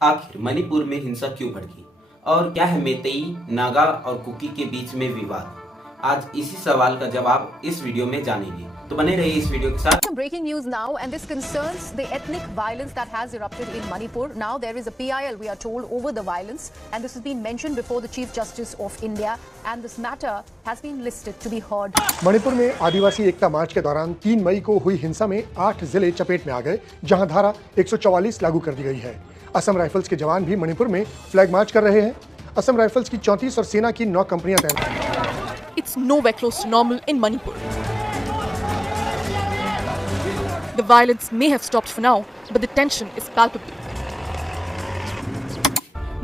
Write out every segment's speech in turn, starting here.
आखिर मणिपुर में हिंसा क्यों भड़की और क्या है मेतेई, नागा और कुकी के बीच में विवाद? आज इसी सवाल का जवाब इस वीडियो में जानेंगे, तो बने रहिए इस वीडियो के साथ। Some breaking news now, and this concerns the ethnic violence that has erupted in Manipur. Now there is a PIL, we are told, over the violence, and this has been mentioned before the Chief Justice of India, and this matter has been listed to be heard. Manipur में आदिवासी एकता मार्च के दौरान 3 मई को हुई हिंसा में 8 जिले चपेट में आ गए, जहां धारा 144 लागू कर दी गई है। असम राइफल्स के जवान भी मणिपुर में फ्लैग मार्च कर रहे हैं। असम राइफल्स की 34 और सेना की 9 कंपनियां तैनात। It's nowhere close to normal in Manipur. The violence may have stopped for now, but the tension is palpable.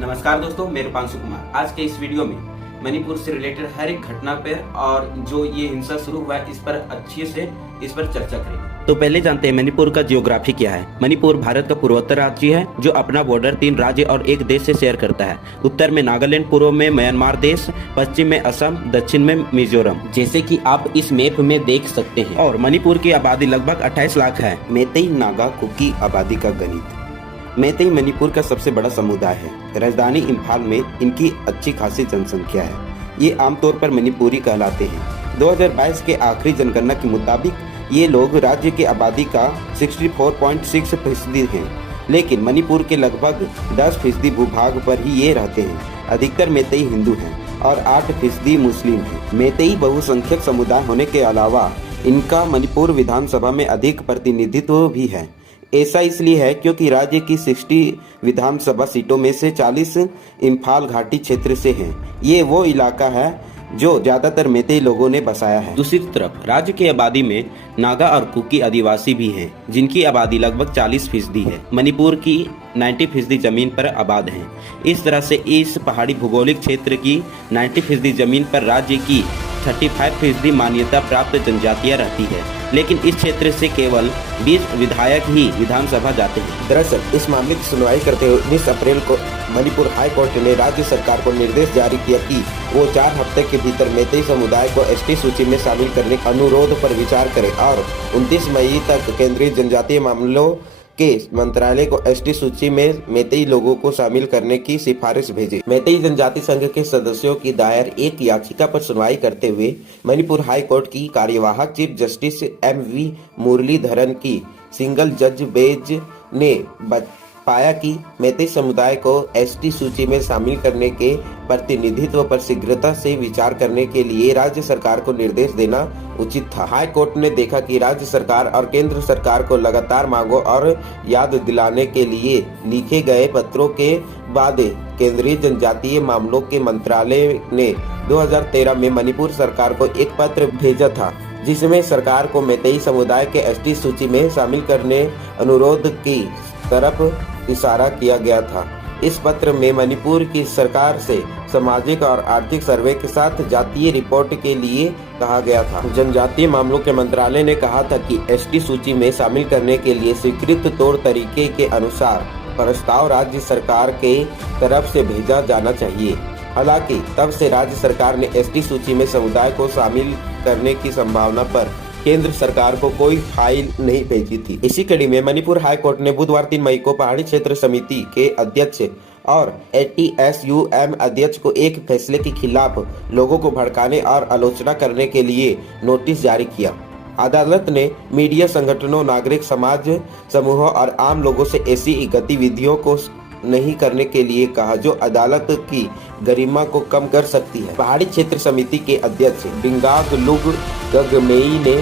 नमस्कार दोस्तों, मैं रूपांशु कुमार। आज के इस वीडियो में मणिपुर से रिलेटेड हर एक घटना पर और जो ये हिंसा शुरू हुआ है इस पर चर्चा करेंगे। तो पहले जानते हैं मणिपुर का जियोग्राफी क्या है। मणिपुर भारत का पूर्वोत्तर राज्य है जो अपना बॉर्डर 3 राज्य और एक देश से शेयर करता है। उत्तर में नागालैंड, पूर्व में म्यांमार देश, पश्चिम में असम, दक्षिण में मिजोरम, जैसे कि आप इस मैप में देख सकते हैं। और मणिपुर की आबादी लगभग 28 लाख है। मेतेई, नागा, कुकी आबादी का गणित। मेतेई मणिपुर का सबसे बड़ा समुदाय है। राजधानी इम्फाल में इनकी अच्छी खासी जनसंख्या है। ये आमतौर पर मणिपुरी कहलाते हैं। 2022 के आखिरी जनगणना के मुताबिक ये लोग राज्य की आबादी का 64.6% हैं, लेकिन मणिपुर के लगभग 10% भूभाग पर ही ये रहते हैं। अधिकतर मेतेई हिंदू हैं और 8% मुस्लिम हैं। मेतेई बहुसंख्यक समुदाय होने के अलावा इनका मणिपुर विधानसभा में अधिक प्रतिनिधित्व भी है। ऐसा इसलिए है क्योंकि राज्य की 60 विधानसभा सीटों में से 40 इम्फाल घाटी क्षेत्र से हैं। ये वो इलाका है जो ज्यादातर मेतेई लोगों ने बसाया है। दूसरी तरफ राज्य की आबादी में नागा और कुकी आदिवासी भी हैं, जिनकी आबादी लगभग 40% है। मणिपुर की 90% जमीन पर आबाद है। इस तरह से इस पहाड़ी भौगोलिक क्षेत्र की 90% जमीन पर राज्य की 35% मान्यता प्राप्त जनजातियां रहती है, लेकिन इस क्षेत्र से केवल 20 विधायक ही विधानसभा जाते हैं। दरअसल इस मामले की सुनवाई करते हुए 19 अप्रैल को मणिपुर हाई कोर्ट ने राज्य सरकार को निर्देश जारी किया कि वो 4 हफ्ते के भीतर मेतेई समुदाय को एसटी सूची में शामिल करने के अनुरोध पर विचार करे और 29 मई तक केंद्रीय जनजातीय मामलों के मंत्रालय को एसटी सूची में मेतेई लोगों को शामिल करने की सिफारिश भेजे। मेतेई जनजाति संघ के सदस्यों की दायर एक याचिका पर सुनवाई करते हुए मणिपुर हाई कोर्ट की कार्यवाहक चीफ जस्टिस MV मुरलीधरन की सिंगल जज बेंच ने पाया कि मेतेई समुदाय को एसटी सूची में शामिल करने के प्रतिनिधित्व पर शीघ्रता से विचार करने के लिए राज्य सरकार को निर्देश देना उचित था। हाई कोर्ट ने देखा कि राज्य सरकार और केंद्र सरकार को लगातार मांगों और याद दिलाने के लिए लिखे गए पत्रों के बाद केंद्रीय जनजातीय मामलों के मंत्रालय ने 2013 में मणिपुर सरकार को एक पत्र भेजा था, जिसमें सरकार को मेतेई समुदाय के एसटी सूची में शामिल करने अनुरोध की तरफ इशारा किया गया था। इस पत्र में मणिपुर की सरकार से सामाजिक और आर्थिक सर्वे के साथ जातीय रिपोर्ट के लिए कहा गया था। जनजातीय मामलों के मंत्रालय ने कहा था कि एसटी सूची में शामिल करने के लिए स्वीकृत तौर तरीके के अनुसार प्रस्ताव राज्य सरकार के तरफ से भेजा जाना चाहिए। हालांकि तब से राज्य सरकार ने एसटी सूची में समुदाय को शामिल करने की संभावना पर केंद्र सरकार को कोई फाइल नहीं भेजी थी। इसी कड़ी में मणिपुर हाई कोर्ट ने बुधवार 3 मई को पहाड़ी क्षेत्र समिति के अध्यक्ष और ATSUM अध्यक्ष को एक फैसले के खिलाफ लोगों को भड़काने और आलोचना करने के लिए नोटिस जारी किया। अदालत ने मीडिया संगठनों, नागरिक समाज समूहों और आम लोगों से ऐसी गतिविधियों को नहीं करने के लिए कहा जो अदालत की गरिमा को कम कर सकती है। पहाड़ी क्षेत्र समिति के अध्यक्ष बिंगागलुग गगमेई ने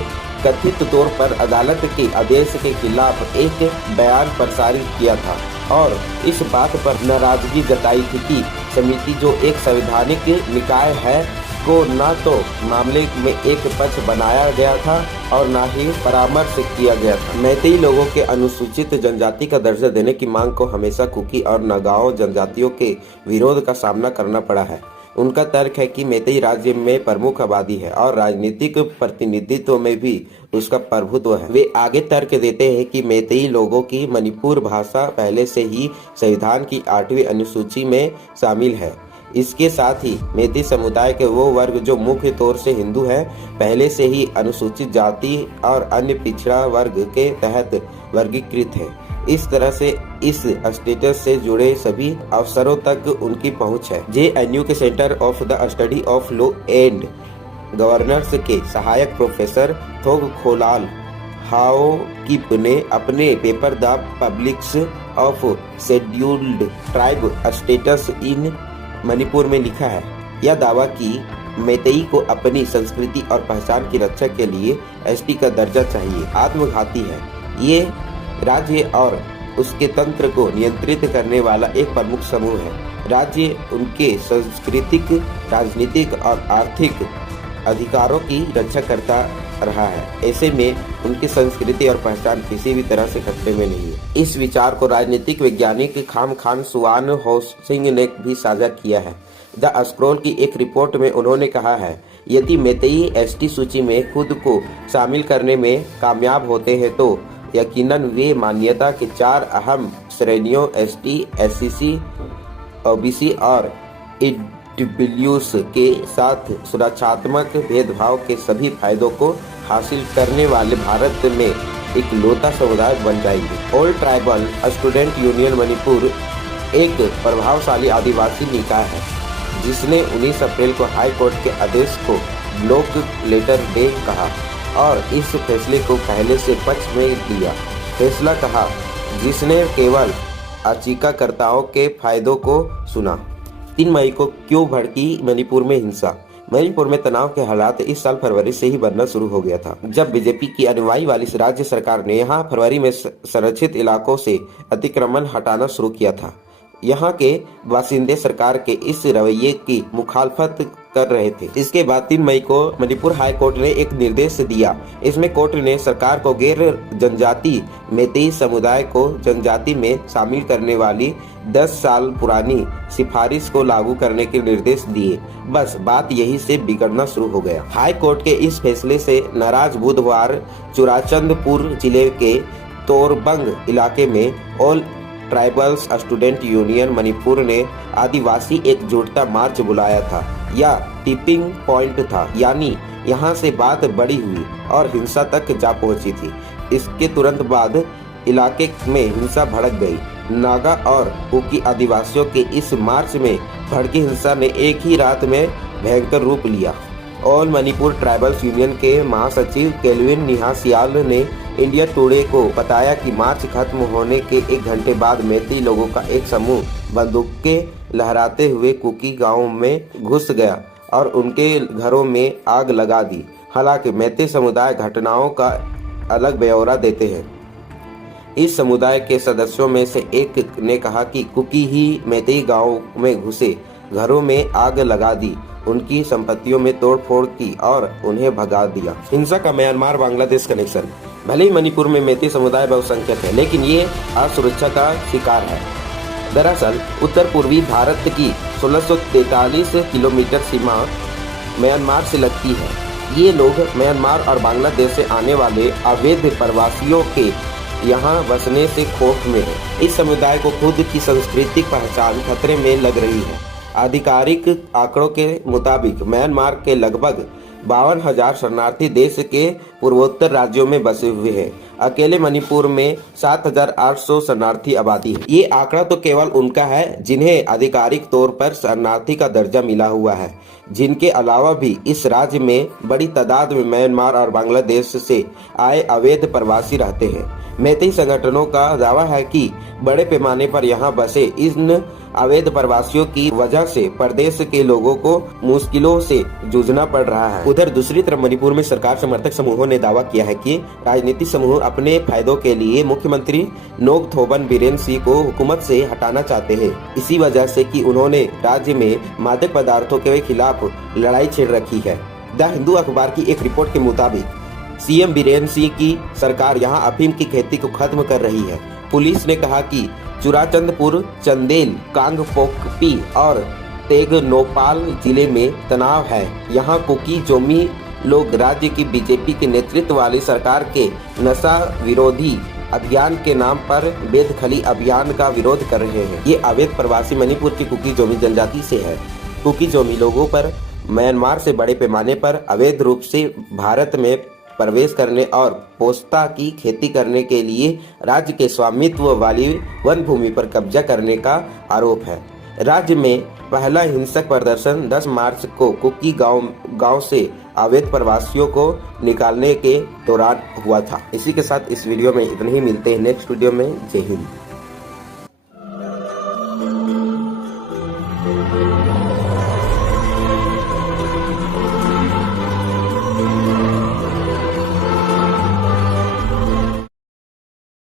कथित तौर पर अदालत के आदेश के खिलाफ एक बयान प्रसारित किया था और इस बात पर नाराजगी जताई थी कि समिति जो एक संवैधानिक निकाय है को न तो मामले में एक पक्ष बनाया गया था और न ही परामर्श किया गया था। मेतेई लोगों के अनुसूचित जनजाति का दर्जा देने की मांग को हमेशा कुकी और नागाओं जनजातियों के विरोध का सामना करना पड़ा है। उनका तर्क है कि मेतेई राज्य में प्रमुख आबादी है और राजनीतिक प्रतिनिधित्व में भी उसका प्रभुत्व है। वे आगे तर्क देते हैं कि मेतेई लोगों की मणिपुर भाषा पहले से ही संविधान की 8वीं अनुसूची में शामिल है। इसके साथ ही मेतेई समुदाय के वो वर्ग जो मुख्य तौर से हिंदू हैं, पहले से ही अनुसूचित जाति और अन्य पिछड़ा वर्ग के तहत वर्गीकृत है। इस तरह से इस स्टेटस से जुड़े सभी अवसरों तक उनकी पहुंच है। JNU के centre of the study of law and governance के सहायक प्रोफेसर थोग खोलाल हाओ किप ने अपने paper the publics of scheduled tribe status in Manipur में लिखा है। यह दावा कि मैतेई को अपनी संस्कृति और पहचान की रक्षा के लिए ST का दर्जा चाहिए आत्मघाती है। ये राज्य और उसके तंत्र को नियंत्रित करने वाला एक प्रमुख समूह है। राज्य उनके सांस्कृतिक, राजनीतिक और आर्थिक अधिकारों की रक्षा करता रहा है। ऐसे में उनकी संस्कृति और पहचान किसी भी तरह से खतरे में नहीं है। इस विचार को राजनीतिक वैज्ञानिक खाम खान सुआन होसिंग ने भी साझा किया है। द स्क्रॉल की एक रिपोर्ट में उन्होंने कहा है, यदि मैतेई ST सूची में खुद को शामिल करने में कामयाब होते हैं तो यकीनन वे मान्यता के 4 अहम श्रेणियों ST, SCC, OBC और EWS के साथ सुरक्षात्मक भेदभाव के सभी फायदों को हासिल करने वाले भारत में एक लौता समुदाय बन जाएंगे। All tribal student union Manipur एक प्रभावशाली आदिवासी निकाय है जिसने 19 अप्रैल को हाई कोर्ट के आदेश को ब्लॉक लेटर डे कहा और इस फैसले को पहले से पक्ष में लिया। फैसला कहा जिसने केवल याचिकाकर्ताओं के फायदों को सुना। 3 मई को क्यों भड़की मणिपुर में हिंसा? मणिपुर में तनाव के हालात इस साल फरवरी से ही बनना शुरू हो गया था, जब बीजेपी की अनुयायी वाली राज्य सरकार ने यहां फरवरी में संरक्षित इलाकों से अतिक्रमण हटाना शुरू किया था। यहाँ के बासिंदे सरकार के इस रवैये की मुखालफत कर रहे थे। इसके बाद 3 मई को मणिपुर हाई कोर्ट ने एक निर्देश दिया। इसमें कोर्ट ने सरकार को गैर जनजाति मैतेई समुदाय को जनजाति में शामिल करने वाली 10 साल पुरानी सिफारिश को लागू करने के निर्देश दिए। बस बात यही से बिगड़ना शुरू हो गया। हाई कोर्ट के इस फैसले से नाराज बुधवार चुराचंदपुर जिले के तोरबंग इलाके में all tribals student union Manipur ने आदिवासी एकजुटता मार्च बुलाया था। यह टिपिंग पॉइंट था, यानी यहाँ से बात बड़ी हुई और हिंसा तक जा पहुंची थी। इसके तुरंत बाद इलाके में हिंसा भड़क गई। नागा और कुकी आदिवासियों के इस मार्च में भड़की हिंसा ने एक ही रात में भयंकर रूप लिया। ऑल मणिपुर ट्राइबल्स यूनियन के महासचिव केल्विन निहासियाल ने इंडिया टुडे को बताया कि मार्च खत्म होने के 1 घंटे बाद मैतेई लोगों का एक समूह बंदूकें लहराते हुए कुकी गांव में घुस गया और उनके घरों में आग लगा दी। हालांकि मैतेई समुदाय घटनाओं का अलग ब्यौरा देते हैं। इस समुदाय के सदस्यों में से एक ने कहा कि कुकी ही मैतेई गांव में घुसे, घरों में आग लगा दी, उनकी संपत्तियों में तोड़फोड़ की और उन्हें भगा दिया। हिंसा का म्यांमार बांग्लादेश कनेक्शन। भले ही मणिपुर में मैतेई समुदाय बहुसंख्यक है, लेकिन ये असुरक्षा का शिकार है। दरअसल उत्तर पूर्वी भारत की 1643 किलोमीटर सीमा म्यांमार से लगती है। ये लोग म्यांमार और बांग्लादेश से आने वाले अवैध प्रवासियों के यहाँ बसने से खौफ में है। इस समुदाय को खुद की सांस्कृतिक पहचान खतरे में लग रही है। आधिकारिक आंकड़ों के मुताबिक म्यांमार के लगभग 52,000 शरणार्थी देश के पूर्वोत्तर राज्यों में बसे हुए हैं। अकेले मणिपुर में 7,800 शरणार्थी आबादी है। ये आंकड़ा तो केवल उनका है जिन्हें आधिकारिक तौर पर शरणार्थी का दर्जा मिला हुआ है। जिनके अलावा भी इस राज्य में बड़ी तादाद में म्यांमार और बांग्लादेश से आए अवैध प्रवासी रहते हैं। मैतेई संगठनों का दावा है कि बड़े पैमाने पर यहाँ बसे इन अवैध प्रवासियों की वजह से प्रदेश के लोगों को मुश्किलों से जूझना पड़ रहा है। उधर दूसरी तरफ मणिपुर में सरकार समर्थक समूहों ने दावा किया है कि राजनीतिक समूह अपने फायदों के लिए मुख्यमंत्री नोकथोबन बीरेन सिंह को हुकूमत से हटाना चाहते हैं। इसी वजह से कि उन्होंने राज्य में मादक पदार्थों के खिलाफ लड़ाई छेड़ रखी है। द हिंदू अखबार की एक रिपोर्ट के मुताबिक सीएम बीरेन सिंह की सरकार यहां अफीम की खेती को खत्म कर रही है। पुलिस ने कहा कि चुराचंदपुर, चंदेल, कांगपोकपी और तेगनोपाल जिले में तनाव है। यहाँ कुकी जोमी लोग राज्य की बीजेपी के नेतृत्व वाली सरकार के नशा विरोधी अभियान के नाम पर बेदखली अभियान का विरोध कर रहे हैं। ये अवैध प्रवासी मणिपुर की कुकी जोमी जनजाति से है। कुकी जोमी लोगों पर म्यांमार से बड़े पैमाने पर अवैध रूप से भारत में प्रवेश करने और पोस्ता की खेती करने के लिए राज्य के स्वामित्व वाली वन भूमि पर कब्जा करने का आरोप है। राज्य में पहला हिंसक प्रदर्शन 10 मार्च को कुकी गांव से अवैध प्रवासियों को निकालने के दौरान हुआ था। इसी के साथ इस वीडियो में इतना ही, मिलते हैं नेक्स्ट वीडियो में। जय हिंद।